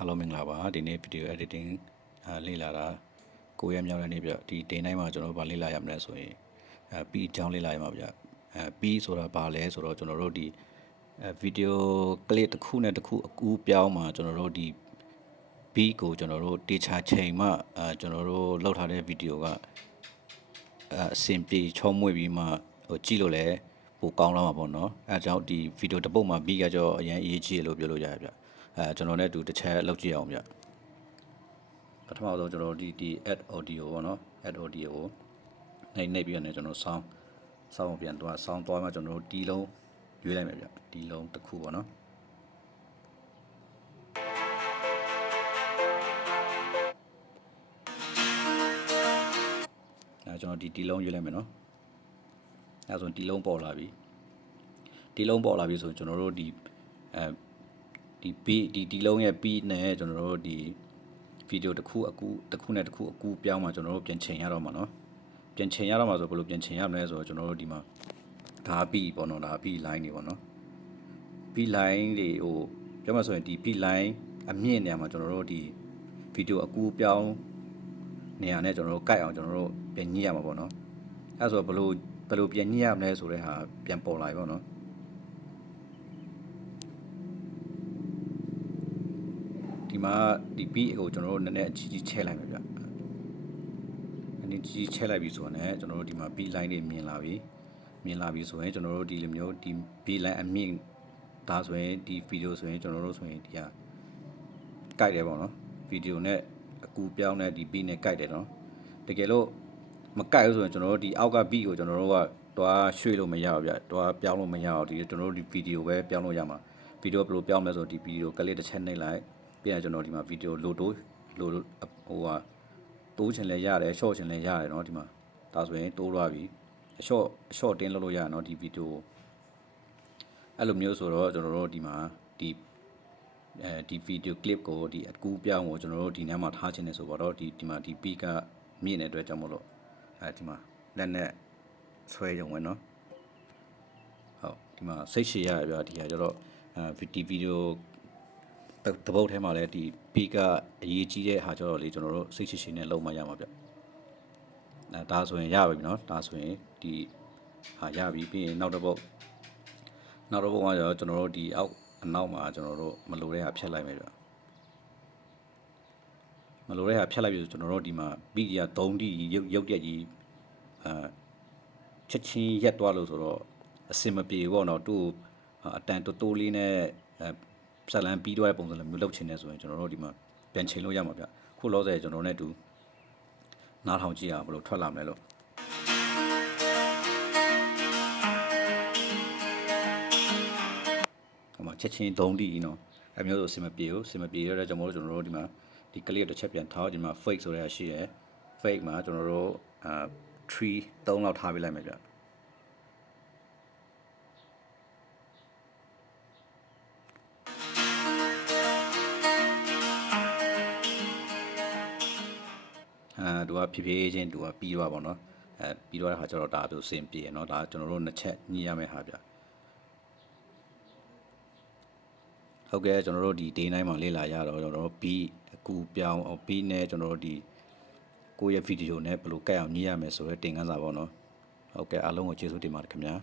အားလုံးမင်္ဂလာပါဒီနေ့ video editing လေ့လာတာ9ရက်မြောက်တဲ့နေ့ပြဒီ day တိုင်းမှာကျွန်တော်တို့ဗာလေ့လာရမလဲဆိုရင်ပြီးအကြောင်းလေ့လာရမှာဗျပြီးဆိုတာဘာလဲဆိုတော့ကျွန်တော်တို့ဒီvideo clip တစ်ခုနဲ့တစ်ခုအကူပြောင်းမှာကျွန်တော်တို့ဒီ beat ကိုကျွန်တော်တို့တေချာချိန်မှကျွန်တော်တို့လောက်ထားတဲ့ video ကအဆင်ပြေချောမွေ့ပြီးမှဟိုကြည့်လို့လည်းပိုကောင်းလာမှာပေါ့နော်အဲဒါကြောင့်ဒီ video တစ်ပုဒ်မှာ beat ကကြောအရင်အရေးကြီးတယ်လို့ပြောလို့ရတယ်ဗျကျွန်တော်လည်းတူတစ်ချက်လောက်ကြည့်အောင်ဗျပထမဆုံးကျွန်တော်ဒီ add audio ပေါ့နော် add audio ကိုနှိပ်ပြီးတော့ကျွန်တော်ဆောင်းပြန်သွားဆောင်းသွားမှကျွန်တော်တို့ဒီလုံးရွေးလိုက်မယ်ဗျဒီလုံးတစ်ခုပေါ့နော်ကျွန်တော်ဒီလုံးရွေးလိုက်မယ်နော်အဲဆိုဒီလုံးပေါ်လာပြီဒီလုံးပေါ်လာပြီဆိုကျွန်တော်တို့ဒီဒီလုံးရဲ့ beat နဲ့ကျွန်တော်တို့ဒီ video တစ်ခုနဲ့တစ်ခုအကူပြောင်းမှာကျွန်တော်တို့ပြန်ချိန်ရတော့မှာနော်ပြန်ချိန်ရတော့မှာဆိုဘယ်လိုပြန်ချိန်ရမလဲဆိုတော့ကျွန်တော်တို့ဒီမှာဒါ beat ပေါ့နော်ဒါ beat line တွေပေါ့နော် beat line တွေဟိုပြောမှဆိုရင်ဒီ beat line အမြင့်နေရာမှာကျွန်တော်တို့ဒီ video အကူပြောင်းနေရာနဲ့ကျွန်တော်တို့ကိုက်အောင်ကျွန်တော်တို့ပြန်ညှိရမှာပေါ့နော်အဲဆိုဘယ်လိုပြန်ညှိရမလဲဆိုတဲ့ဟာပြန်ပေါ်လာပြီပေါ့နော်ဒီမှာဒီ beat ကိုကျွန်တော်တို့နည်းနည်းအကြီးချဲလိုက်မယ်ဗျအနည်းကြီးချဲလိုက်ပြီဆိုတော့ねကျွန်တော်တို့ဒီမှာ beat line တွေမြင်လာပြီဆိုရင်ကျွန်တော်တို့ဒီလိုမျိုးဒီ beat line အမြင့်ဒါဆိုရင်ဒီ video ဆိုရင်ကျွန်တော်တို့ဆိုရင်ဒီဟာကိုက်တယ်ပေါ့နော် video နဲ့အကူပြောင်းတဲ့ဒီ beat နဲ့ကိုက်တယ်နော်တကယ်လို့မကိုက်ဘူးဆိုရင်ကျွန်တော်တို့ဒီအောက်က beat ကိုကျွန်တော်တို့ကတွားရွှေ့လို့မရဘူးဗျတွားပြောင်းလို့မရအောင်ဒီကျွန်တော်တို့ဒီ video ပဲပြောင်းလို့ရမှာ video ဘယ်လိုပြောင်းမလဲဆိုတော့ဒီ video ကလေးတစ်ချက်နှိပ်လိုက်ပြန်ကျွန်တော်ဒီမှာ video လိုဟိုဟာတိုးချင်လဲရတယ် short ချင်လဲရတယ်เนาะဒီမှာဒါဆိုရင်တိုးသွားပြီ short တင်းလုပ်လို့ရเนาะဒီ video အဲ့လိုမျိုးဆိုတော့ကျွန်တော်တို့ဒီမှာဒီ video clip ကိုဒီအကူပြောင်းကိုကျွန်တော်တို့ဒီထဲမှာထားခြင်းနေဆိုတော့ဒီမှာဒီ beat ကမြင့်တဲ့အတွက်ကြောင့်မလို့ဒီမှာလက်နဲ့ဆွဲရုံပဲเนาะဟုတ်ဒီမှာစိတ်ရှည်ရပြဒီဟာကျတော့ဒီ videoတပုတ်ထဲမှာလည်းဒီ beat ကအရေးကြီးတဲ့ဟာကျတော့လေကျွန်တော်တို့စိတ်ရှည်နဲ့လုံးမရမှာဗျဒါဆိုရင်ရပါပြီเนาะဒါဆိုရင်ဒီဟာရပြီပြီးရင်နောက်တစ်ပုတ်ကကျတော့ကျွန်တော်တို့ဒီအနောက်မှာကျွန်တော်တို့မလိုတဲ့ဟာဖြတ်လိုက်မယ်ဗျမလိုတဲ့ဟာဖြတ်လိုက်ပြီဆိုကျွန်တော်တို့ဒီမှာ beat ရ3D ရုပ်ရက်ကြီးချက်ချင်းရက်သွားလို့ဆိုတော့အစင်မပြေဘူးပေါ့နော်သူ့အတန်တိုးလေးနဲ့ဇလန်ပြီးတော့ပုံစံမျိုးလုပ်ချင်နေဆိုရင်ကျွန်တော်တို့ဒီမှာပြန်ချိန်လို့ရမှာဗျခုလောဆယ်ကျွန်တော်နဲ့တူနားထောင်ကြည့်အောင်ဘယ်လိုထွက်လာမလဲလို့ဟိုမှာချက်ချင်း3D နော်အဲမျိုးဆိုအစင်မပြေရတဲ့ကျွန်တော်တို့ဒီမှာဒီ clip တစ်ချက်ပြန်ထောက်ဒီမှာ fake ဆိုတဲ့ရှိတယ် fake မှာကျွန်တော်တို့3လောက်ထားပေးလိုက်မယ်ဗျသူကဖြည်းဖြည်းချင်းသူကပြီးသွားပါတော့ပြီးသွားတဲ့ခါကျတော့ဒါသူစင်ပြေเนาะဒါကျွန်တော်တို့နှစ်ချက်ညှိရမယ့်ဟာဗျဟုတ်ကဲ့ကျွန်တော်တို့ဒီ day 9မှာလေ့လာရတော့ကျွန်တော်တို့ beat အကူပြောင်း beat နဲ့ကျွန်တော်တို့ဒီကိုယ့်ရဲ့ video နဲ့ဘယ်လိုကတ်အောင်ညှိရမယ်ဆိုတော့တင်ခန်းစာပေါ့နော်ဟုတ်ကဲ့အားလုံးကိုကျေးဇူးတင်ပါတယ်ခင်ဗျာ